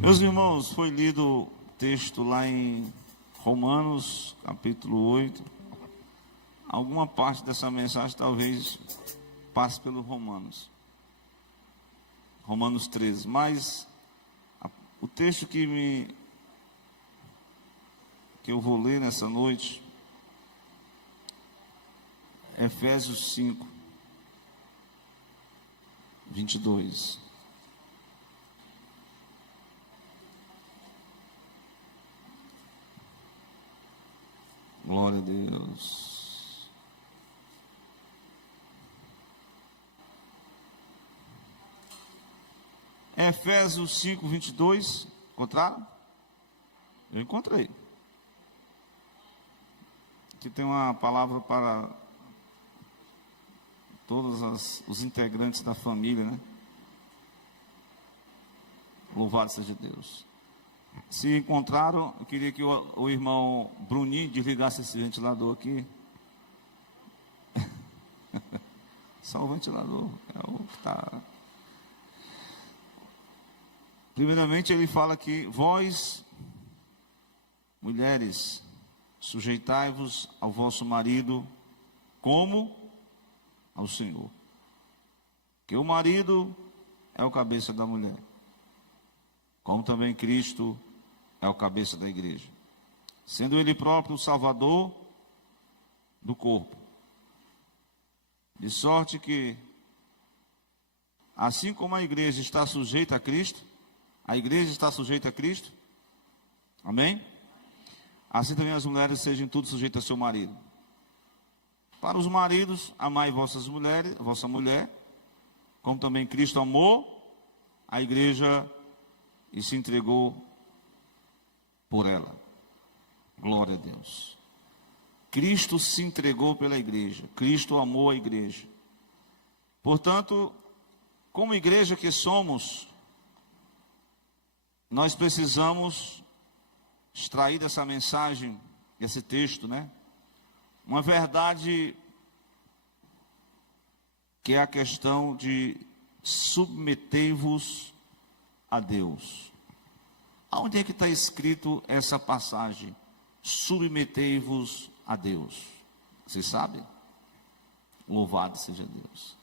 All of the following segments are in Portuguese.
Meus irmãos, foi lido o texto lá em Romanos, capítulo 8. Alguma parte dessa mensagem talvez passe pelo Romanos 13. Mas o texto que eu vou ler nessa noite, Efésios 5, 22. Glória a Deus. Efésios 5, 22. Encontraram? Eu encontrei. Aqui tem uma palavra para todos os integrantes da família, né? Louvado seja Deus. Se encontraram, eu queria que o irmão Bruninho desligasse esse ventilador aqui. Só o ventilador é o que está. Primeiramente ele fala que vós, mulheres, sujeitai-vos ao vosso marido como ao Senhor. Que o marido é o cabeça da mulher, como também Cristo é o cabeça da igreja, sendo ele próprio o salvador do corpo. De sorte que, assim como a igreja está sujeita a Cristo, a igreja está sujeita a Cristo, amém? Assim também as mulheres sejam tudo sujeitas ao seu marido. Para os maridos, amai vossa mulher, como também Cristo amou a igreja e se entregou por ela. Glória a Deus. Cristo se entregou pela igreja. Cristo amou a igreja. Portanto, como igreja que somos, nós precisamos extrair dessa mensagem, desse texto, né? Uma verdade que é a questão de submetei-vos a Deus. Aonde é que está escrito essa passagem? Submetei-vos a Deus. Vocês sabem? Louvado seja Deus.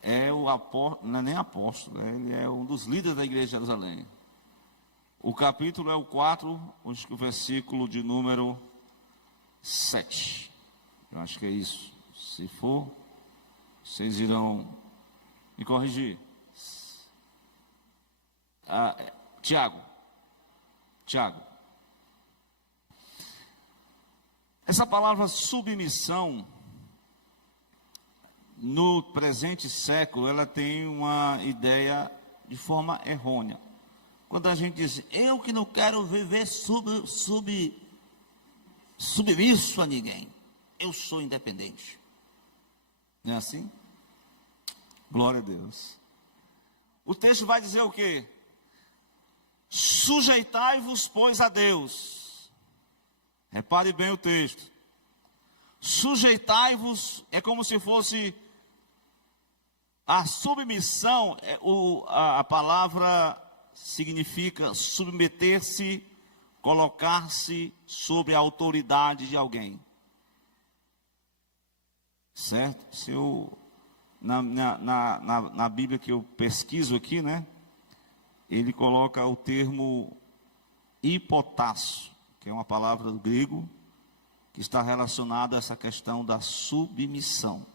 É o apóstolo, não é nem apóstolo, ele é um dos líderes da igreja de Jerusalém. O capítulo é o 4, o versículo de número 7. Eu acho que é isso. Se for, vocês irão me corrigir. Tiago. Essa palavra submissão, no presente século, ela tem uma ideia de forma errônea. Quando a gente diz, eu que não quero viver submisso a ninguém, eu sou independente. Não é assim? Glória a Deus. O texto vai dizer o quê? Sujeitai-vos, pois, a Deus. Repare bem o texto. Sujeitai-vos é como se fosse a submissão. A palavra significa submeter-se, colocar-se sob a autoridade de alguém. Certo? Se eu, na Bíblia que eu pesquiso aqui, né? Ele coloca o termo hipotasso, que é uma palavra do grego, que está relacionada a essa questão da submissão.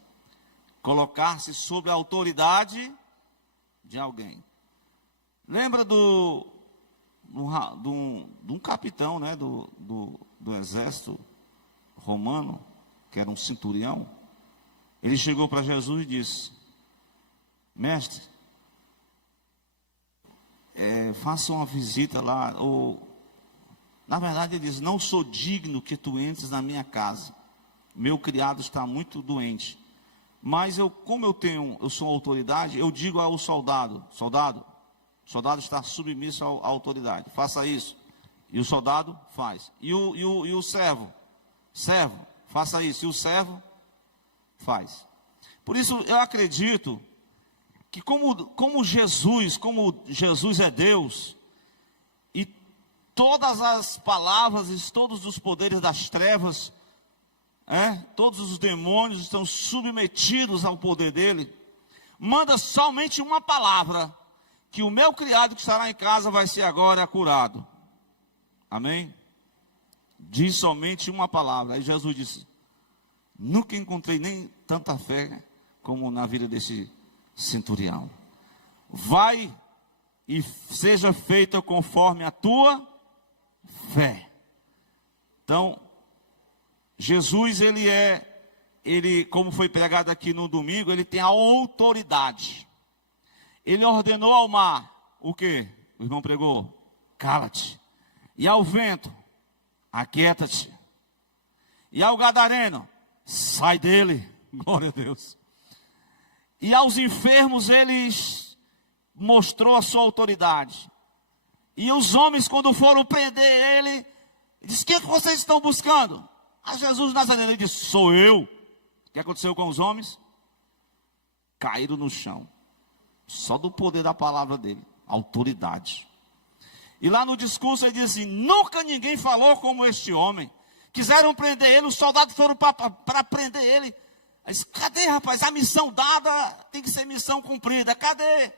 Colocar-se sob a autoridade de alguém. Lembra de um capitão, né, do exército romano, que era um centurião? Ele chegou para Jesus e disse, mestre, faça uma visita lá, na verdade ele diz, não sou digno que tu entres na minha casa, meu criado está muito doente, mas como eu sou autoridade, eu digo ao soldado está submisso à autoridade, faça isso, e o soldado faz, e o servo, faça isso, e o servo faz. Por isso eu acredito que como Jesus é Deus, e todas as palavras e todos os poderes das trevas, todos os demônios estão submetidos ao poder dele, manda somente uma palavra, que o meu criado que estará em casa vai ser agora curado. Amém? Diz somente uma palavra. Aí Jesus disse: nunca encontrei nem tanta fé como na vida desse centurião. Vai e seja feita conforme a tua fé. Então, Jesus, ele, como foi pregado aqui no domingo, ele tem a autoridade. Ele ordenou ao mar, o que? O irmão pregou: cala-te. E ao vento: aquieta-te. E ao gadareno: sai dele. Glória a Deus. E aos enfermos ele mostrou a sua autoridade. E os homens, quando foram prender ele, disse: o que vocês estão buscando? A Jesus Nazareno. Ele disse: sou eu. O que aconteceu com os homens? Caíram no chão. Só do poder da palavra dele, autoridade. E lá no discurso ele diz assim: nunca ninguém falou como este homem. Quiseram prender ele, os soldados foram para prender ele. Mas cadê, rapaz? A missão dada tem que ser missão cumprida. Cadê?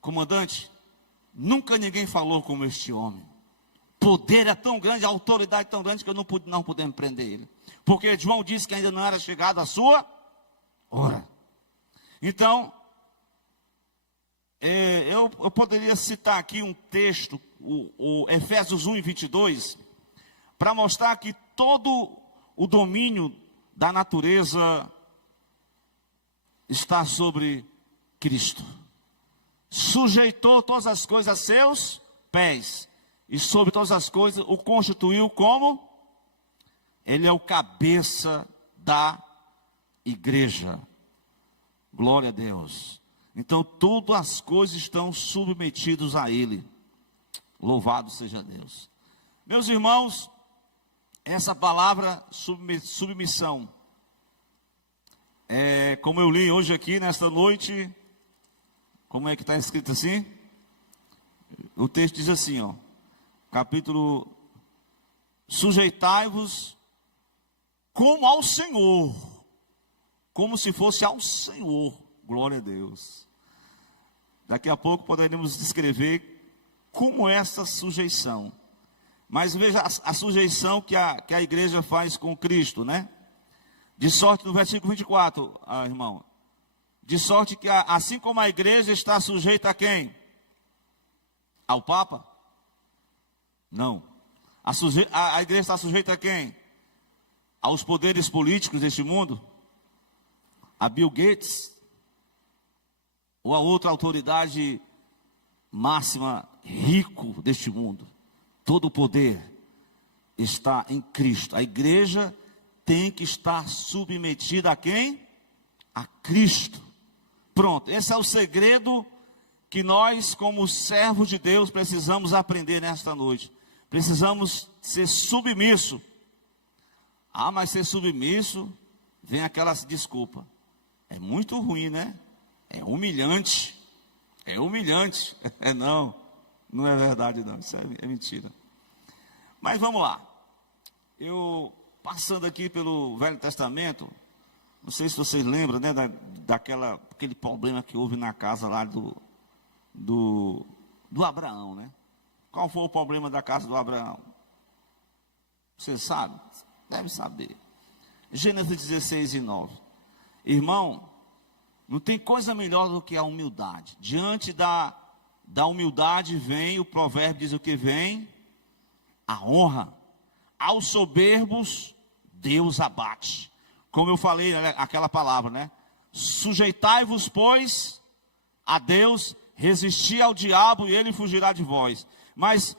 Comandante, nunca ninguém falou como este homem. Poder é tão grande, a autoridade é tão grande que não podemos prender ele. Porque João disse que ainda não era chegada a sua hora. Então, eu poderia citar aqui um texto, o Efésios 1:22, para mostrar que todo o domínio da natureza está sobre Cristo. Sujeitou todas as coisas a seus pés, e sobre todas as coisas o constituiu como? Ele é o cabeça da igreja. Glória a Deus. Então todas as coisas estão submetidas a ele. Louvado seja Deus. Meus irmãos, essa palavra submissão, como eu li hoje aqui nesta noite, como é que está escrito assim? O texto diz assim, capítulo: sujeitai-vos como ao Senhor, como se fosse ao Senhor. Glória a Deus. Daqui a pouco poderemos descrever como é essa sujeição. Mas veja a sujeição que a igreja faz com Cristo, né? De sorte, no versículo 24, irmão. De sorte que assim como a igreja está sujeita a quem? Ao Papa? Não. A igreja está sujeita a quem? Aos poderes políticos deste mundo? A Bill Gates? Ou a outra autoridade máxima, rico deste mundo? Todo o poder está em Cristo. A igreja tem que estar submetida a quem? A Cristo. Pronto, esse é o segredo que nós, como servos de Deus, precisamos aprender nesta noite. Precisamos ser submissos. Mas ser submisso, vem aquela desculpa: é muito ruim, né? É humilhante. É humilhante. Não é verdade não, isso é mentira. Mas vamos lá. Eu, passando aqui pelo Velho Testamento, não sei se vocês lembram, né, daquele problema que houve na casa lá do Abraão, né? Qual foi o problema da casa do Abraão? Você sabe? Deve saber. Gênesis 16:9. Irmão, não tem coisa melhor do que a humildade. Diante da humildade vem, o provérbio diz o que vem? A honra. Aos soberbos, Deus abate. Como eu falei, aquela palavra, né? Sujeitai-vos, pois, a Deus, resisti ao diabo e ele fugirá de vós. Mas,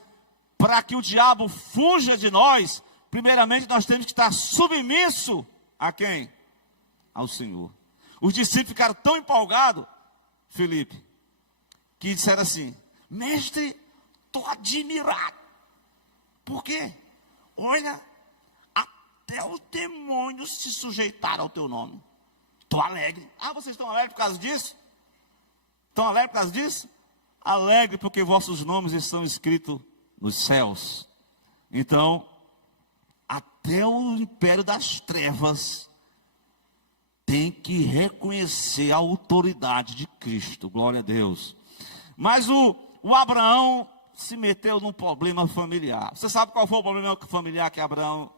para que o diabo fuja de nós, primeiramente nós temos que estar submisso a quem? Ao Senhor. Os discípulos ficaram tão empolgados, Felipe, que disseram assim: mestre, estou admirado. Por quê? Olha, até os demônios se sujeitaram ao teu nome. Estou alegre. Vocês estão alegres por causa disso? Estão alegres por causa disso? Alegre porque vossos nomes estão escritos nos céus. Então, até o império das trevas tem que reconhecer a autoridade de Cristo. Glória a Deus. Mas o Abraão se meteu num problema familiar. Você sabe qual foi o problema familiar que Abraão...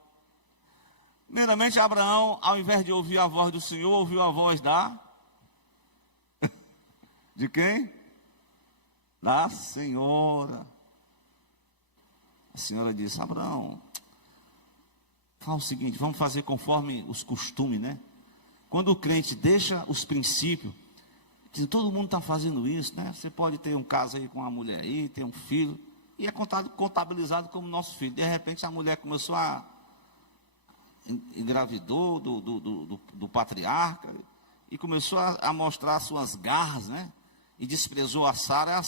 Primeiramente, Abraão, ao invés de ouvir a voz do Senhor, ouviu a voz de quem? Da Senhora. A Senhora disse: Abraão, fala o seguinte, vamos fazer conforme os costumes, né? Quando o crente deixa os princípios, diz, todo mundo está fazendo isso, né? Você pode ter um caso aí com uma mulher aí, ter um filho, e é contabilizado como nosso filho. De repente a mulher começou a engravidou do patriarca, e começou a mostrar suas garras, né? E desprezou a Sara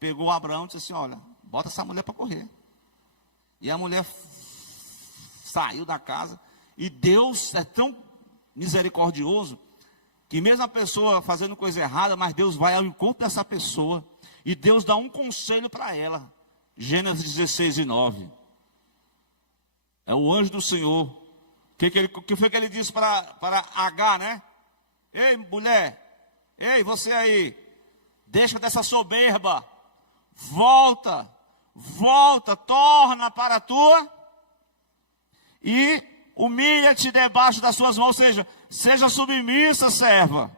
pegou Abraão e disse assim: olha, bota essa mulher para correr. E a mulher saiu da casa, e Deus é tão misericordioso, que mesmo a pessoa fazendo coisa errada, mas Deus vai ao encontro dessa pessoa, e Deus dá um conselho para ela. Gênesis 16:9. É o anjo do Senhor. O que foi que ele disse para Agar, né? Ei, mulher, ei, você aí, deixa dessa soberba, volta, torna para a tua, e humilha-te debaixo das suas mãos, ou seja submissa, serva,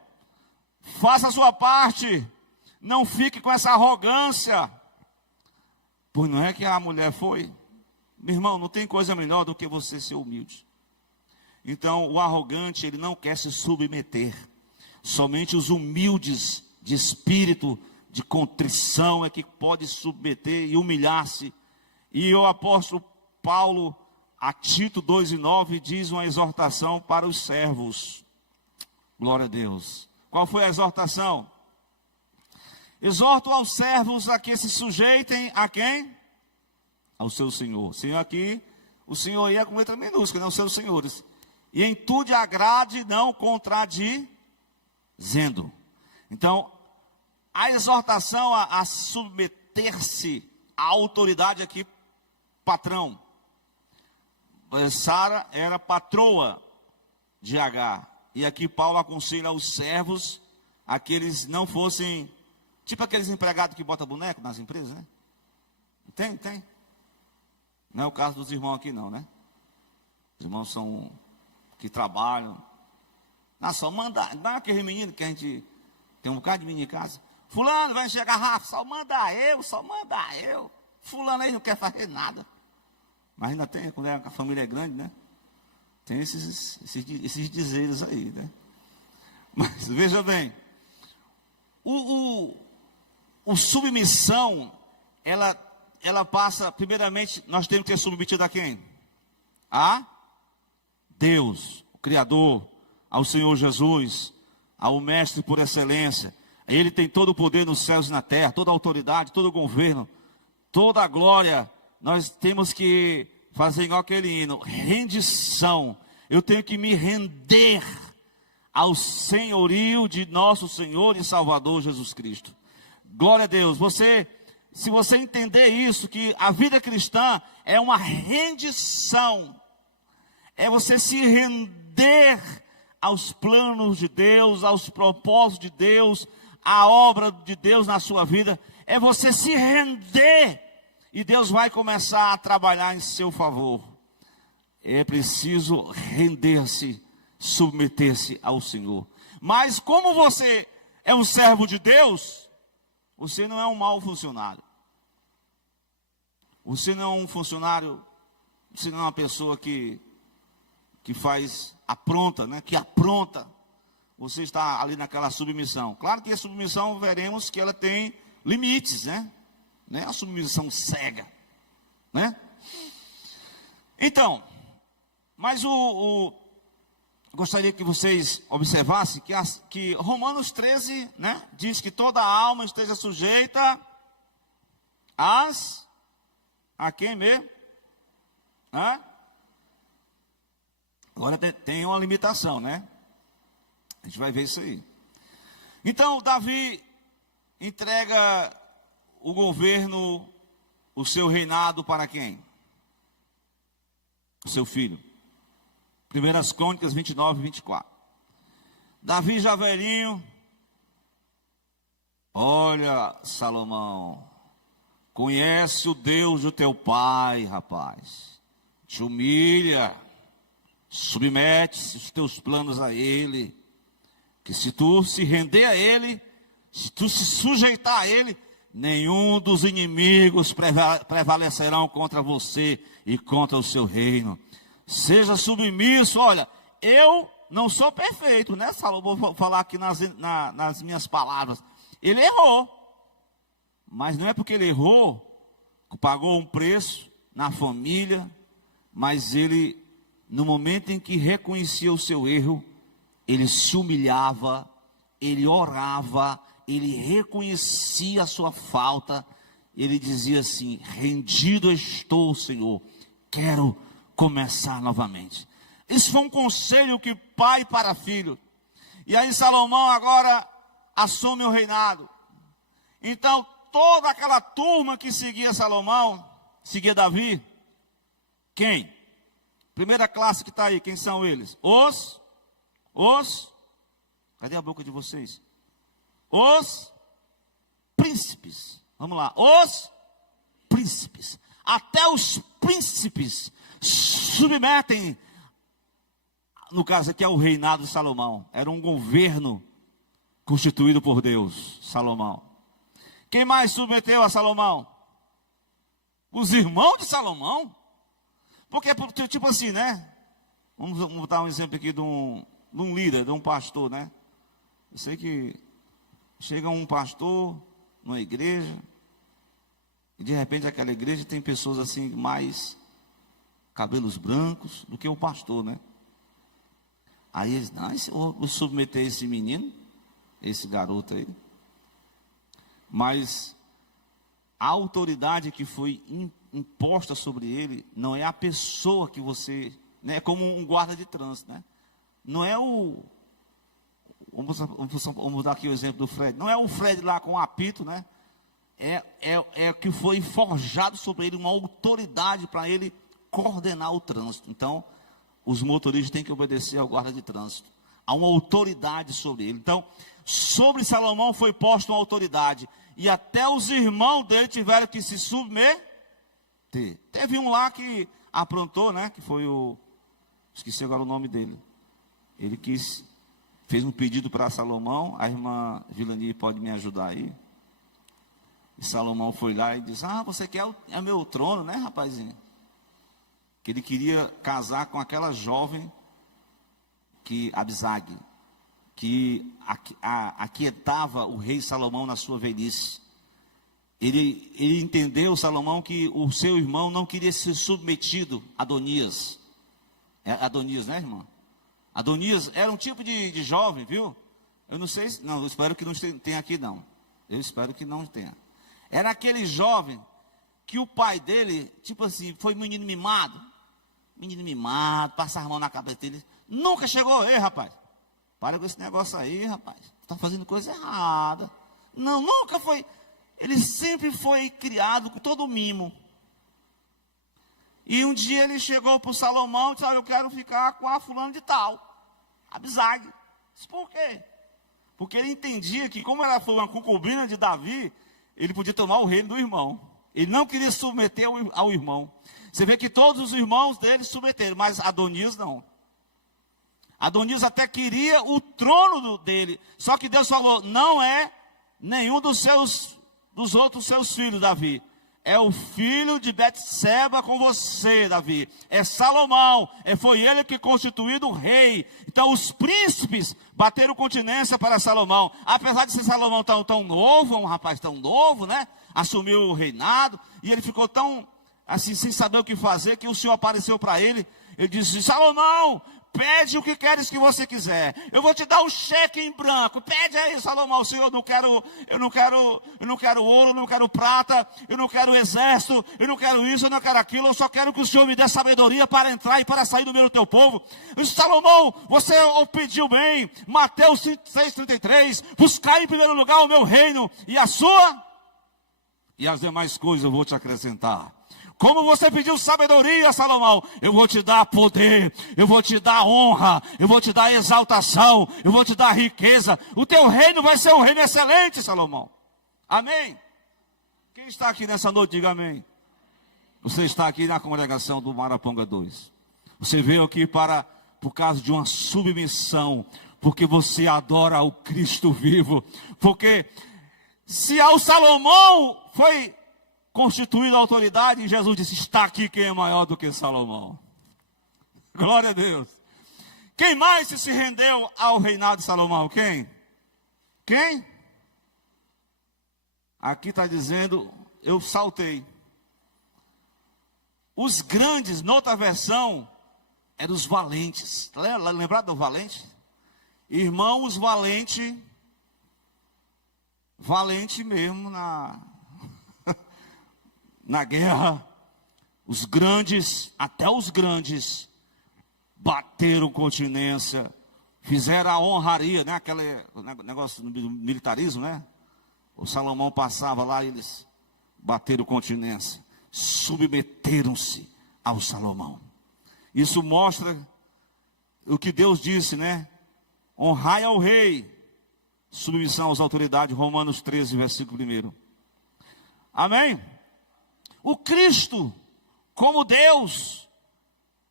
faça a sua parte, não fique com essa arrogância. Pois não é que a mulher foi? Meu irmão, não tem coisa melhor do que você ser humilde. Então, o arrogante, ele não quer se submeter. Somente os humildes de espírito, de contrição, é que pode submeter e humilhar-se. E o apóstolo Paulo, a Tito 2:9, diz uma exortação para os servos. Glória a Deus. Qual foi a exortação? Exorto aos servos a que se sujeitem a quem? Ao seu Senhor. Senhor aqui, o Senhor aí é com letra minúscula, não, os seus senhores. E em tudo agrade, não contradizendo. Então, a exortação a submeter-se à autoridade aqui, patrão. Sara era patroa de Agar. E aqui Paulo aconselha aos servos a que eles não fossem, tipo aqueles empregados que botam boneco nas empresas, né? Tem. Não é o caso dos irmãos aqui não, né? Os irmãos são que trabalham. Só manda, não é aquele menino que a gente tem um bocado de menino em casa. Fulano, vai enxergar Rafa, só manda eu. Fulano aí não quer fazer nada. Mas ainda tem, quando a família é grande, né? Tem esses dizeres aí, né? Mas veja bem, o submissão, ela passa, primeiramente, nós temos que ser submetidos a quem? A Deus, o Criador, ao Senhor Jesus, ao Mestre por excelência. Ele tem todo o poder nos céus e na terra, toda a autoridade, todo o governo, toda a glória. Nós temos que fazer igual aquele hino, rendição. Eu tenho que me render ao senhorio de nosso Senhor e Salvador Jesus Cristo. Glória a Deus. Se você entender isso, que a vida cristã é uma rendição, é você se render aos planos de Deus, aos propósitos de Deus, à obra de Deus na sua vida, é você se render, e Deus vai começar a trabalhar em seu favor. É preciso render-se, submeter-se ao Senhor. Mas como você é um servo de Deus, você não é um mau funcionário. Você não é um funcionário, você não é uma pessoa que apronta, né? Que apronta. Você está ali naquela submissão. Claro que a submissão, veremos que ela tem limites, né? Não é a submissão cega, né? Então, mas gostaria que vocês observassem que Romanos 13, né? Diz que toda alma esteja sujeita a quem mesmo? Agora tem uma limitação, né? A gente vai ver isso aí. Então, Davi entrega o governo, o seu reinado para quem? O seu filho. 1 Crônicas 29 e 24. Davi já velhinho. Olha, Salomão, conhece o Deus do teu pai, rapaz. Te humilha, submete os teus planos a ele. Que se tu se render a ele, se tu se sujeitar a ele, nenhum dos inimigos prevalecerão contra você e contra o seu reino. Seja submisso. Olha, eu não sou perfeito, né, Salomão? Vou falar aqui nas minhas palavras. Ele errou, mas não é porque ele errou, pagou um preço na família, mas ele, no momento em que reconhecia o seu erro, ele se humilhava, ele orava, ele reconhecia a sua falta, ele dizia assim: rendido estou, Senhor, quero começar novamente. Isso foi um conselho que pai para filho. E aí Salomão agora assume o reinado. Então toda aquela turma que seguia Salomão, seguia Davi, quem? Primeira classe que está aí, quem são eles? Cadê a boca de vocês? Os príncipes. Vamos lá, os príncipes. Até os príncipes submetem, no caso aqui é o reinado de Salomão. Era um governo constituído por Deus, Salomão. Quem mais submeteu a Salomão? Os irmãos de Salomão. Porque, tipo assim, né? Vamos dar um exemplo aqui de um líder, de um pastor, né? Eu sei que chega um pastor numa igreja, e de repente aquela igreja tem pessoas assim, mais cabelos brancos do que o pastor, né? Aí eles, não, eu vou submeter esse menino, esse garoto aí. Mas a autoridade que foi imposta sobre ele não é a pessoa que você, né, é como um guarda de trânsito, né? Não é vamos dar aqui o exemplo do Fred. Não é o Fred lá com o apito, né? É que foi forjado sobre ele uma autoridade para ele coordenar o trânsito. Então, os motoristas têm que obedecer ao guarda de trânsito. Há uma autoridade sobre ele. Então, sobre Salomão foi posta uma autoridade. E até os irmãos dele tiveram que se submeter. Teve um lá que aprontou, né? Que foi esqueci agora o nome dele. Ele fez um pedido para Salomão. A irmã Vilani pode me ajudar aí. E Salomão foi lá e disse: você quer meu trono, né, rapazinho? Que ele queria casar com aquela jovem, Abisag, que aquietava o rei Salomão na sua velhice. Ele entendeu, Salomão, que o seu irmão não queria ser submetido a Adonias. Adonias, né, irmão? Adonias era um tipo de jovem, viu? Eu não sei, eu espero que não tenha aqui, não. Eu espero que não tenha. Era aquele jovem que o pai dele, tipo assim, foi menino mimado, passava a mão na cabeça dele, nunca chegou. Ei, rapaz, para com esse negócio aí, rapaz, está fazendo coisa errada. Não, nunca foi. Ele sempre foi criado com todo o mimo. E um dia ele chegou para o Salomão e disse: eu quero ficar com a fulana de tal, Abisag. Disse: por quê? Porque ele entendia que, como ela foi uma concubina de Davi, ele podia tomar o reino do irmão. Ele não queria submeter ao irmão. Você vê que todos os irmãos dele submeteram, mas Adonias não. Adonias até queria o trono dele. Só que Deus falou: não é nenhum dos outros seus filhos, Davi. É o filho de Betseba com você, Davi. É Salomão. Foi ele que constituído o rei. Então os príncipes bateram continência para Salomão. Apesar de ser Salomão tão novo, um rapaz tão novo, né? Assumiu o reinado. E ele ficou tão assim, sem saber o que fazer, que o Senhor apareceu para ele. Ele disse: Salomão, pede o que queres que você quiser. Eu vou te dar um cheque em branco. Pede aí, Salomão. Senhor, eu não quero ouro, eu não quero prata, eu não quero exército, eu não quero isso, eu não quero aquilo. Eu só quero que o Senhor me dê sabedoria para entrar e para sair do meio do teu povo. Eu disse, Salomão, você pediu bem. Mateus 6,33. Buscar em primeiro lugar o meu reino e a sua, e as demais coisas eu vou te acrescentar. Como você pediu sabedoria, Salomão, eu vou te dar poder, eu vou te dar honra, eu vou te dar exaltação, eu vou te dar riqueza. O teu reino vai ser um reino excelente, Salomão. Amém? Quem está aqui nessa noite, diga amém. Você está aqui na congregação do Maraponga 2. Você veio aqui por causa de uma submissão, porque você adora o Cristo vivo. Porque se ao Salomão foi constituída a autoridade, e Jesus disse, está aqui quem é maior do que Salomão. Glória a Deus. Quem mais se rendeu ao reinado de Salomão? Quem? Quem? Aqui está dizendo, eu saltei. Os grandes, noutra versão, eram os valentes. Lembrado do valente? Irmão, os valentes, valente mesmo na guerra, os grandes, até os grandes, bateram continência, fizeram a honraria, né? Aquele negócio do militarismo, né? O Salomão passava lá e eles bateram continência, submeteram-se ao Salomão. Isso mostra o que Deus disse, né? Honrai ao rei, submissão às autoridades, Romanos 13, versículo 1. Amém? O Cristo, como Deus,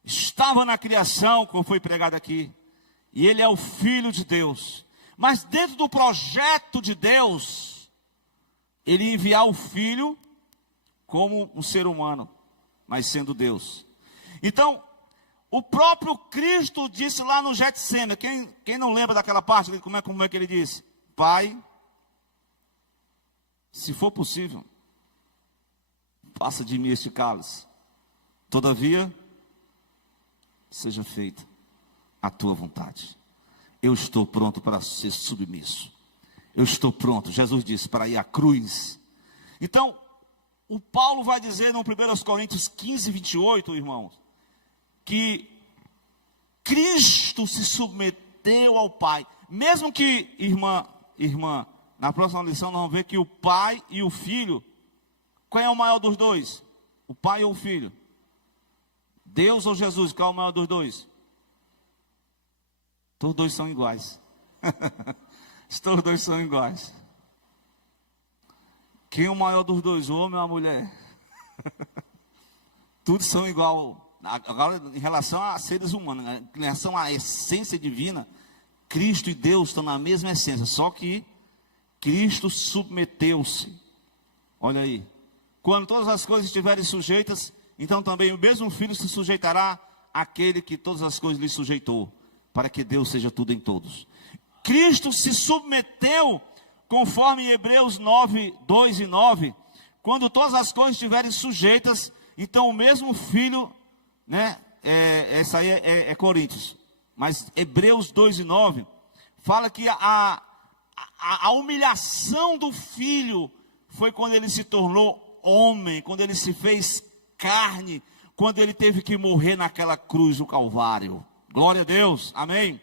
estava na criação, como foi pregado aqui, e Ele é o Filho de Deus. Mas dentro do projeto de Deus, Ele enviar o Filho como um ser humano, mas sendo Deus. Então, o próprio Cristo disse lá no Getsêmani, quem não lembra daquela parte, como é que Ele disse? Pai, se for possível, passa de mim este cálice. Todavia, seja feita a tua vontade. Eu estou pronto para ser submisso. Eu estou pronto, Jesus disse, para ir à cruz. Então, o Paulo vai dizer no 1 Coríntios 15, 28, irmãos, que Cristo se submeteu ao Pai. Mesmo que, irmã, na próxima lição nós vamos ver que o Pai e o Filho, qual é o maior dos dois? O Pai ou o Filho? Deus ou Jesus? Qual é o maior dos dois? Todos dois são iguais. Todos dois são iguais. Quem é o maior dos dois? O homem ou a mulher? Todos são igual. Agora, em relação a seres humanos, né? Em relação à essência divina, Cristo e Deus estão na mesma essência. Só que Cristo submeteu-se. Olha aí. Quando todas as coisas estiverem sujeitas, então também o mesmo Filho se sujeitará àquele que todas as coisas lhe sujeitou, para que Deus seja tudo em todos. Cristo se submeteu, conforme em Hebreus 9, 2 e 9, quando todas as coisas estiverem sujeitas, então o mesmo Filho, né, essa aí é Coríntios, mas Hebreus 2 e 9, fala que a humilhação do Filho foi quando ele se tornou homem, quando ele se fez carne, quando ele teve que morrer naquela cruz do Calvário. Glória a Deus, amém?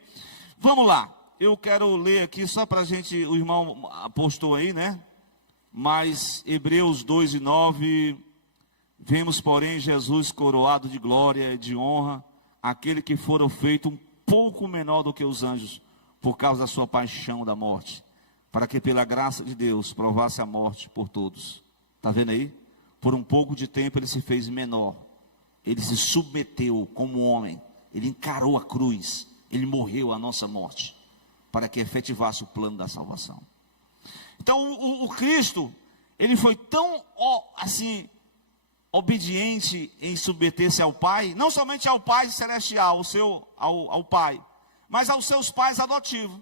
Vamos lá, eu quero ler aqui só para a gente, o irmão postou aí, né? Mas Hebreus 2 e 9, vemos porém Jesus coroado de glória e de honra, aquele que fora feito um pouco menor do que os anjos, por causa da sua paixão da morte, para que pela graça de Deus provasse a morte por todos. Está vendo aí? Por um pouco de tempo ele se fez menor. Ele se submeteu como homem. Ele encarou a cruz. Ele morreu a nossa morte. Para que efetivasse o plano da salvação. Então o Cristo, ele foi tão assim, obediente em submeter-se ao Pai. Não somente ao Pai celestial, ao Pai. Mas aos seus pais adotivos.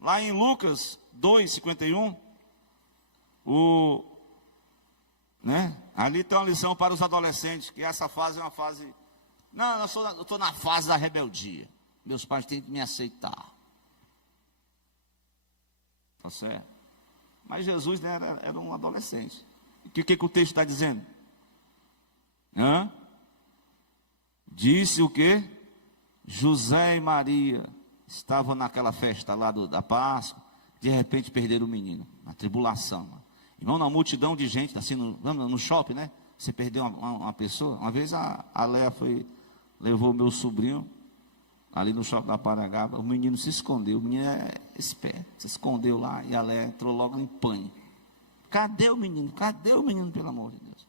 Lá em Lucas 2, 51. Ali tem uma lição para os adolescentes, que essa fase é uma fase Não, eu estou na fase da rebeldia. Meus pais têm que me aceitar. Tá certo? Mas Jesus, né, era um adolescente. O que o texto está dizendo? Disse o quê? José e Maria estavam naquela festa lá da Páscoa. De repente perderam o menino. Na tribulação. Irmão, na multidão de gente, assim, no shopping, né? Você perdeu uma pessoa. Uma vez a Léa levou o meu sobrinho ali no shopping da Parangaba. O menino se escondeu. O menino é esperto. Se escondeu lá e a Léa entrou logo em pânico. Cadê o menino? Cadê o menino, pelo amor de Deus?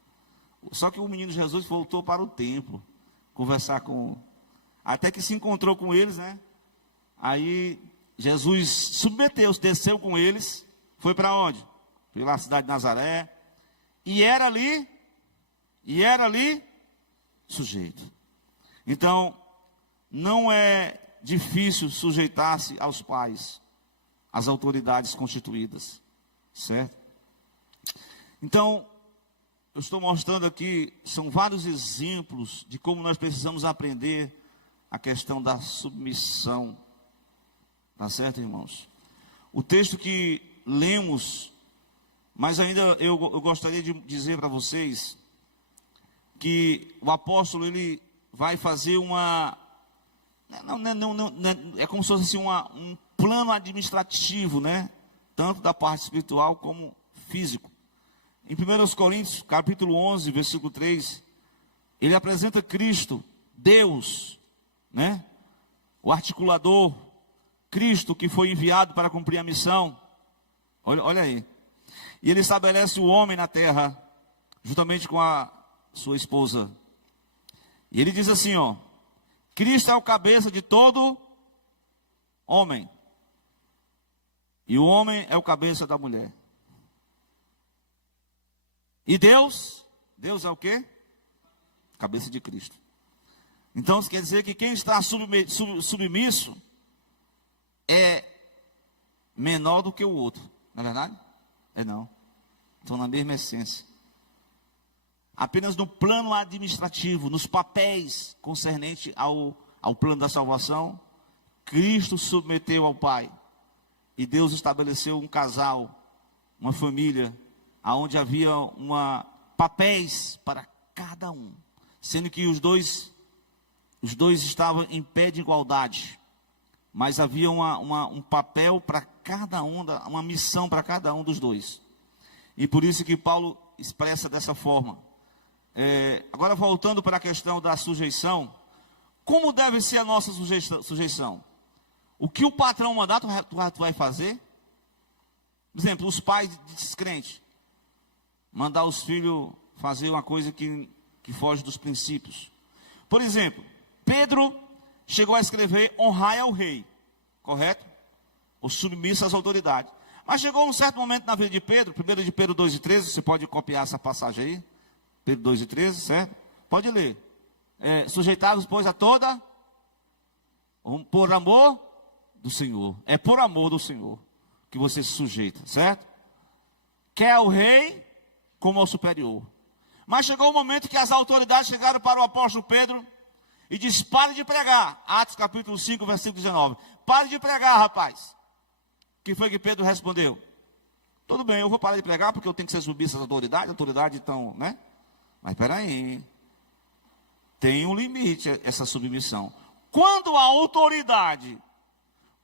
Só que o menino Jesus voltou para o templo. Conversar com... Até que se encontrou com eles, né? Aí Jesus submeteu-se, desceu com eles. Foi para onde? Pela cidade de Nazaré. E era ali sujeito. Então, não é difícil sujeitar-se aos pais, às autoridades constituídas, certo? Então, eu estou mostrando aqui, são vários exemplos de como nós precisamos aprender a questão da submissão, tá certo, irmãos? O texto que lemos, mas ainda eu gostaria de dizer para vocês que o apóstolo, ele vai fazer é como se fosse assim, um plano administrativo, né? Tanto da parte espiritual como físico. Em 1 Coríntios, capítulo 11, versículo 3, ele apresenta Cristo, Deus, né? O articulador, Cristo que foi enviado para cumprir a missão. Olha aí. E ele estabelece o homem na terra, juntamente com a sua esposa. E ele diz assim, ó: Cristo é o cabeça de todo homem. E o homem é o cabeça da mulher. E Deus é o quê? Cabeça de Cristo. Então, isso quer dizer que quem está submisso é menor do que o outro. Não é verdade? É não. Estão na mesma essência. Apenas no plano administrativo, nos papéis concernentes ao plano da salvação, Cristo submeteu ao Pai. E Deus estabeleceu um casal, uma família, onde havia papéis para cada um. Sendo que os dois estavam em pé de igualdade. Mas havia um papel para cada um, uma missão para cada um dos dois. E por isso que Paulo expressa dessa forma. Agora voltando para a questão da sujeição. Como deve ser a nossa sujeição? O que o patrão mandar, tu vai fazer? Por exemplo, os pais descrentes. Mandar os filhos fazer uma coisa que foge dos princípios. Por exemplo, Pedro chegou a escrever: honrai ao rei. Correto? O submisso às autoridades. Mas chegou um certo momento na vida de Pedro, 1 de Pedro 2:13, você pode copiar essa passagem aí. Pedro 2:13, certo? Pode ler. Sujeitai-vos, pois, a toda, por amor do Senhor. É por amor do Senhor que você se sujeita, certo? Quer o rei como ao superior. Mas chegou o momento que as autoridades chegaram para o apóstolo Pedro e disse: pare de pregar. Atos capítulo 5, versículo 19. Pare de pregar, rapaz. O que foi que Pedro respondeu? Tudo bem, eu vou parar de pregar porque eu tenho que ser submisso às autoridades. A autoridade então, né? Mas espera aí. Tem um limite essa submissão. Quando a autoridade,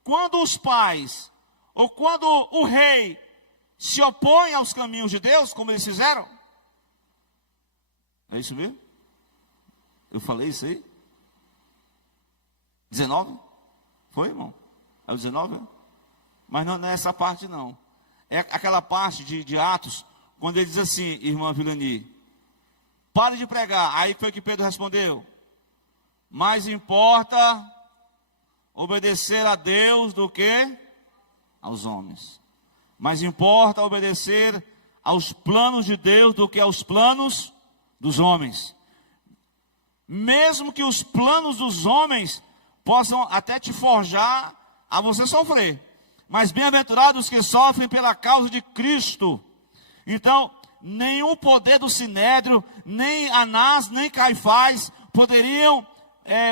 quando os pais, ou quando o rei se opõe aos caminhos de Deus, como eles fizeram. É isso mesmo? Eu falei isso aí? 19? Foi, irmão? É o 19? Mas não é essa parte, não. É aquela parte de Atos, quando ele diz assim, irmã Vilani: pare de pregar. Aí foi que Pedro respondeu: mais importa obedecer a Deus do que aos homens. Mais importa obedecer aos planos de Deus do que aos planos dos homens. Mesmo que os planos dos homens possam até te forjar a você sofrer. Mas bem-aventurados os que sofrem pela causa de Cristo. Então, nenhum poder do Sinédrio, nem Anás, nem Caifás poderiam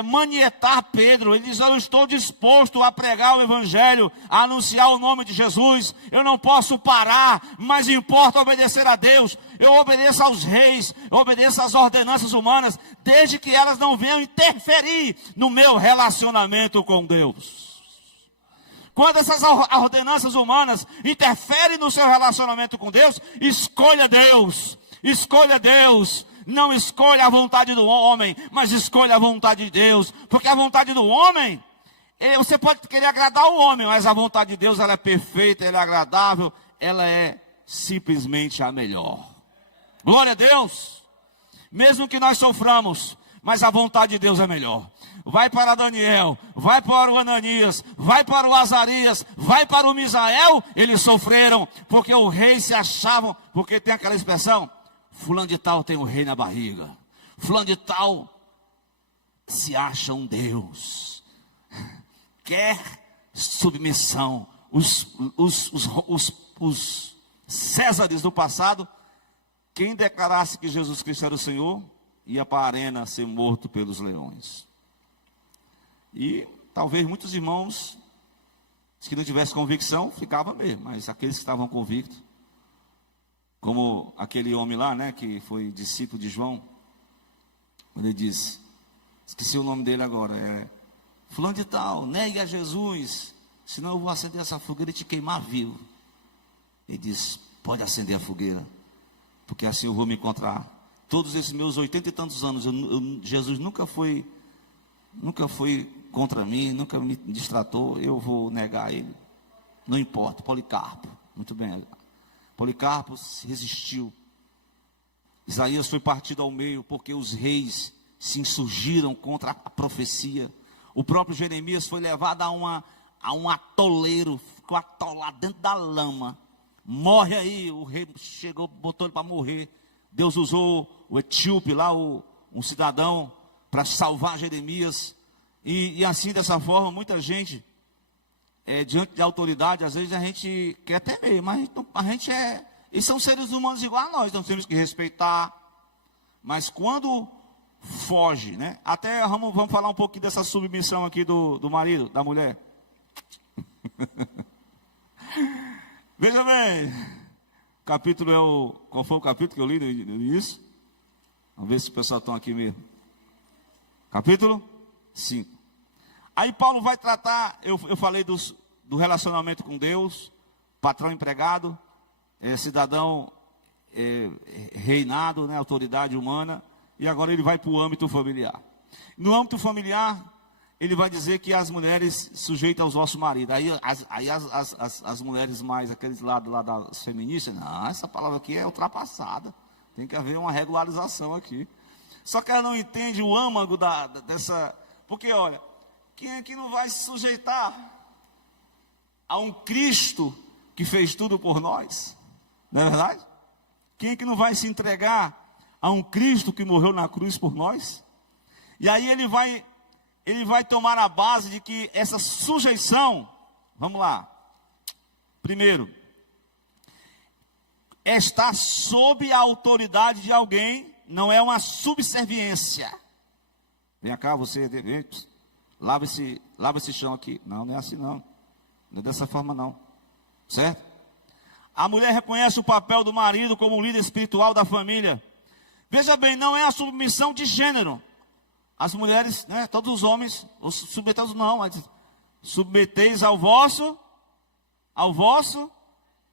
manietar Pedro. Ele diz: eu estou disposto a pregar o evangelho, a anunciar o nome de Jesus. Eu não posso parar, mas importa obedecer a Deus. Eu obedeço aos reis, eu obedeço às ordenanças humanas, desde que elas não venham interferir no meu relacionamento com Deus. Quando essas ordenanças humanas interferem no seu relacionamento com Deus, escolha Deus, escolha Deus. Não escolha a vontade do homem, mas escolha a vontade de Deus. Porque a vontade do homem, você pode querer agradar o homem, mas a vontade de Deus, ela é perfeita, ela é agradável, ela é simplesmente a melhor. Glória a Deus. Mesmo que nós soframos, mas a vontade de Deus é melhor. Vai para Daniel, vai para o Ananias, vai para o Azarias, vai para o Misael. Eles sofreram porque o rei se achavam, porque tem aquela expressão: fulano de tal tem um rei na barriga. Fulano de tal se acha um Deus. Quer submissão. Os Césares do passado, quem declarasse que Jesus Cristo era o Senhor, ia para a arena ser morto pelos leões. E talvez muitos irmãos, que não tivessem convicção, ficavam mesmo. Mas aqueles que estavam convictos, como aquele homem lá, né, que foi discípulo de João, ele disse, esqueci o nome dele agora, fulano de tal, negue a Jesus, senão eu vou acender essa fogueira e te queimar vivo. Ele disse: pode acender a fogueira, porque assim eu vou me encontrar. Todos esses meus 80 e tantos anos, Jesus nunca foi contra mim, nunca me distratou, eu vou negar ele. Não importa. Policarpo, muito bem. Policarpo resistiu. Isaías foi partido ao meio porque os reis se insurgiram contra a profecia. O próprio Jeremias foi levado a um atoleiro, ficou atolado dentro da lama. Morre aí, o rei chegou, botou ele para morrer. Deus usou o etíope lá, um cidadão, para salvar Jeremias. E assim, dessa forma, muita gente, diante da autoridade, às vezes a gente quer temer, mas a gente eles são seres humanos igual a nós temos que respeitar. Mas quando foge, né? Até vamos falar um pouquinho dessa submissão aqui do marido, da mulher. Veja bem, capítulo qual foi o capítulo que eu li no início? Vamos ver se o pessoal está aqui mesmo. Capítulo 5. Aí Paulo vai tratar, eu falei do relacionamento com Deus, patrão empregado, cidadão reinado, né, autoridade humana, e agora ele vai para o âmbito familiar. No âmbito familiar, ele vai dizer que as mulheres sujeitam aos nossos maridos. Aí as mulheres mais, aqueles lados lá das feministas, não, essa palavra aqui é ultrapassada, tem que haver uma regularização aqui. Só que ela não entende o âmago dessa, porque olha, quem é que não vai se sujeitar a um Cristo que fez tudo por nós? Não é verdade? Quem é que não vai se entregar a um Cristo que morreu na cruz por nós? E aí ele vai tomar a base de que essa sujeição, vamos lá. Primeiro, estar sob a autoridade de alguém não é uma subserviência. Vem cá, você, lava esse chão aqui. Não é assim não. Não é dessa forma não. Certo? A mulher reconhece o papel do marido como líder espiritual da família. Veja bem, não é a submissão de gênero. As mulheres, né, todos os homens, os submetidos não, mas submeteis ao vosso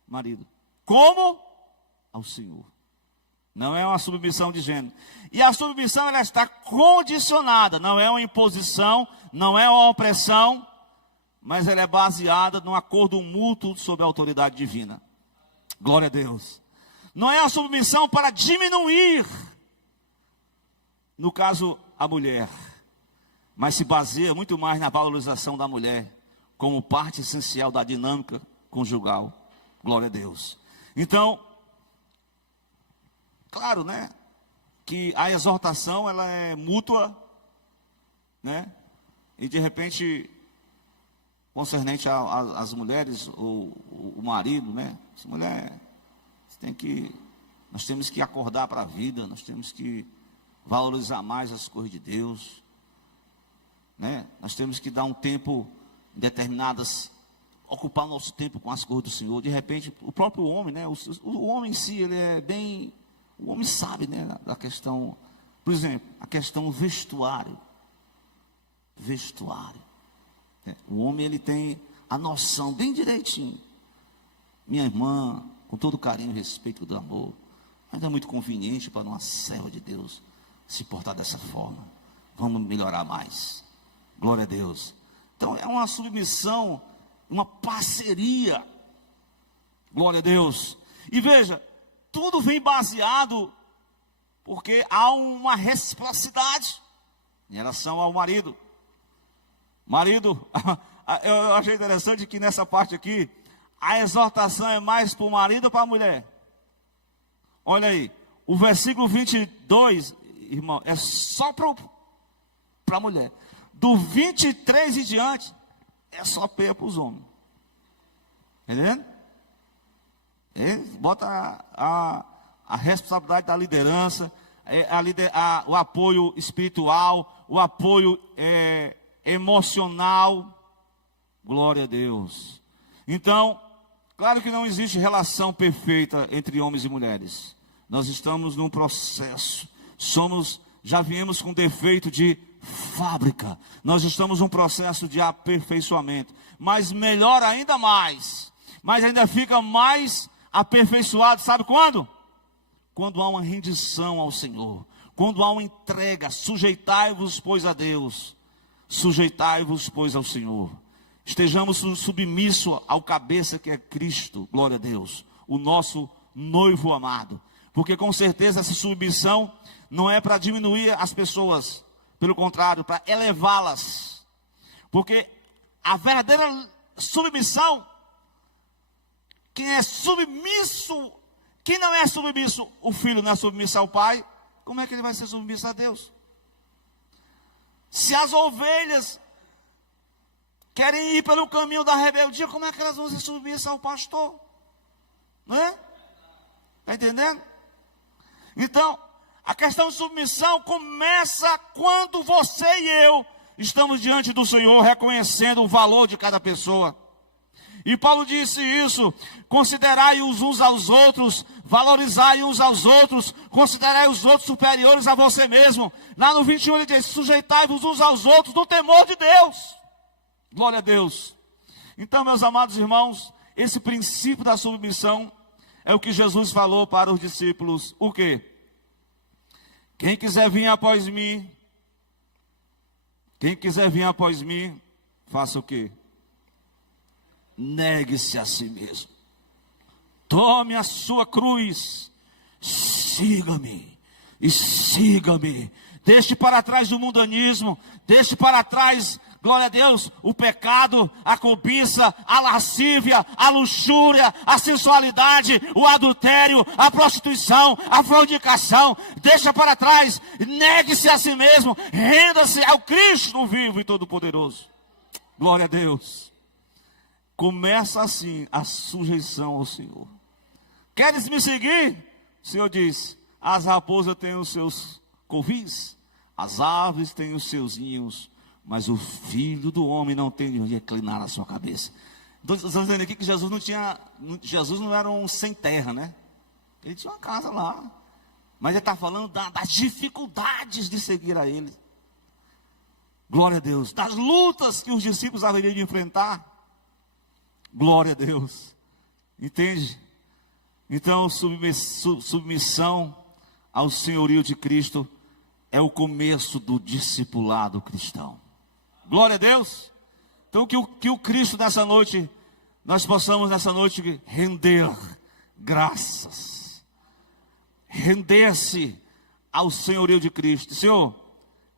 marido. Como? Ao Senhor. Não é uma submissão de gênero. E a submissão, ela está condicionada, não é uma imposição, não é uma opressão, mas ela é baseada num acordo mútuo sob a autoridade divina. Glória a Deus. Não é a submissão para diminuir, no caso, a mulher, mas se baseia muito mais na valorização da mulher, como parte essencial da dinâmica conjugal. Glória a Deus. Então, claro, né, que a exortação, ela é mútua, né, e de repente, concernente às mulheres, o marido, né, essa mulher, nós temos que acordar para a vida, nós temos que valorizar mais as coisas de Deus. né? Nós temos que dar um tempo determinadas, ocupar nosso tempo com as coisas do Senhor. De repente, o próprio homem, né? O homem em si, ele é bem... O homem sabe, né? Da questão... Por exemplo, a questão vestuário. Vestuário. Né? O homem, ele tem a noção bem direitinho. Minha irmã, com todo carinho, respeito do amor, mas é muito conveniente para uma serva de Deus se portar dessa forma. Vamos melhorar mais. Glória a Deus. Então é uma submissão, uma parceria. Glória a Deus. E veja, tudo vem baseado porque há uma reciprocidade em relação ao marido. Marido, eu achei interessante que nessa parte aqui, a exortação é mais para o marido ou para a mulher? Olha aí, o versículo 22, irmão, é só para a mulher. Do 23 em diante, é só peia para os homens. Entendendo? Bota a responsabilidade da liderança, o apoio espiritual, o apoio emocional. Glória a Deus. Então, claro que não existe relação perfeita entre homens e mulheres. Nós estamos num processo. Já viemos com defeito de fábrica. Nós estamos num processo de aperfeiçoamento. Mas melhor ainda mais. Mas ainda fica mais aperfeiçoado. Sabe quando? Quando há uma rendição ao Senhor. Quando há uma entrega. Sujeitai-vos, pois, a Deus. Sujeitai-vos, pois, ao Senhor. Estejamos submissos ao cabeça que é Cristo, glória a Deus, o nosso noivo amado. Porque com certeza essa submissão não é para diminuir as pessoas, pelo contrário, para elevá-las. Porque a verdadeira submissão, quem é submisso, quem não é submisso, o filho não é submisso ao pai, como é que ele vai ser submisso a Deus? Se as ovelhas querem ir pelo caminho da rebeldia, como é que elas vão ser submissas ao pastor? Não é? Está entendendo? Então, a questão de submissão começa quando você e eu estamos diante do Senhor, reconhecendo o valor de cada pessoa. E Paulo disse isso: considerai-os uns aos outros, valorizai uns aos outros, considerai os outros superiores a você mesmo. Lá no 21 ele diz: sujeitai-vos uns aos outros no temor de Deus. Glória a Deus. Então, meus amados irmãos, esse princípio da submissão é o que Jesus falou para os discípulos. O quê? Quem quiser vir após mim, faça o quê? Negue-se a si mesmo. Tome a sua cruz. Siga-me. E siga-me. Deixe para trás o mundanismo. Deixe para trás, glória a Deus, o pecado, a cobiça, a lascívia, a luxúria, a sensualidade, o adultério, a prostituição, a fornicação. Deixa para trás, negue-se a si mesmo, renda-se ao Cristo vivo e todo-poderoso. Glória a Deus. Começa assim a sujeição ao Senhor. Queres me seguir? O Senhor diz: as raposas têm os seus covis, as aves têm os seus ninhos, mas o Filho do Homem não tem onde reclinar a sua cabeça. Então, estamos dizendo aqui que Jesus não era um sem terra, né? Ele tinha uma casa lá. Mas ele está falando das dificuldades de seguir a Ele. Glória a Deus. Das lutas que os discípulos haveriam de enfrentar. Glória a Deus. Entende? Então, submissão ao senhorio de Cristo é o começo do discipulado cristão. Glória a Deus. Então que o Cristo nessa noite, nós possamos nessa noite render graças. Render-se ao senhorio de Cristo. Senhor,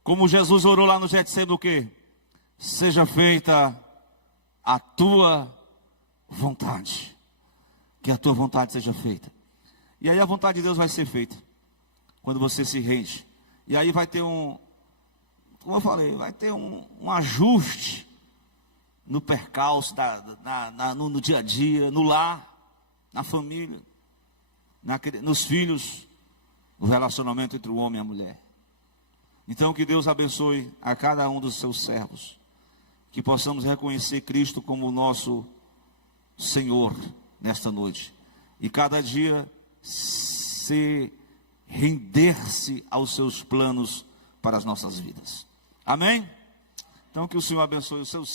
como Jesus orou lá no Getsêmani, o quê? Seja feita a tua vontade. Que a tua vontade seja feita. E aí a vontade de Deus vai ser feita. Quando você se rende. E aí vai ter como eu falei, vai ter um ajuste no percalço, no dia a dia, no lar, na família, nos filhos, no relacionamento entre o homem e a mulher. Então que Deus abençoe a cada um dos seus servos, que possamos reconhecer Cristo como o nosso Senhor nesta noite, e cada dia se render-se aos seus planos para as nossas vidas. Amém? Então que o Senhor abençoe os seus servos.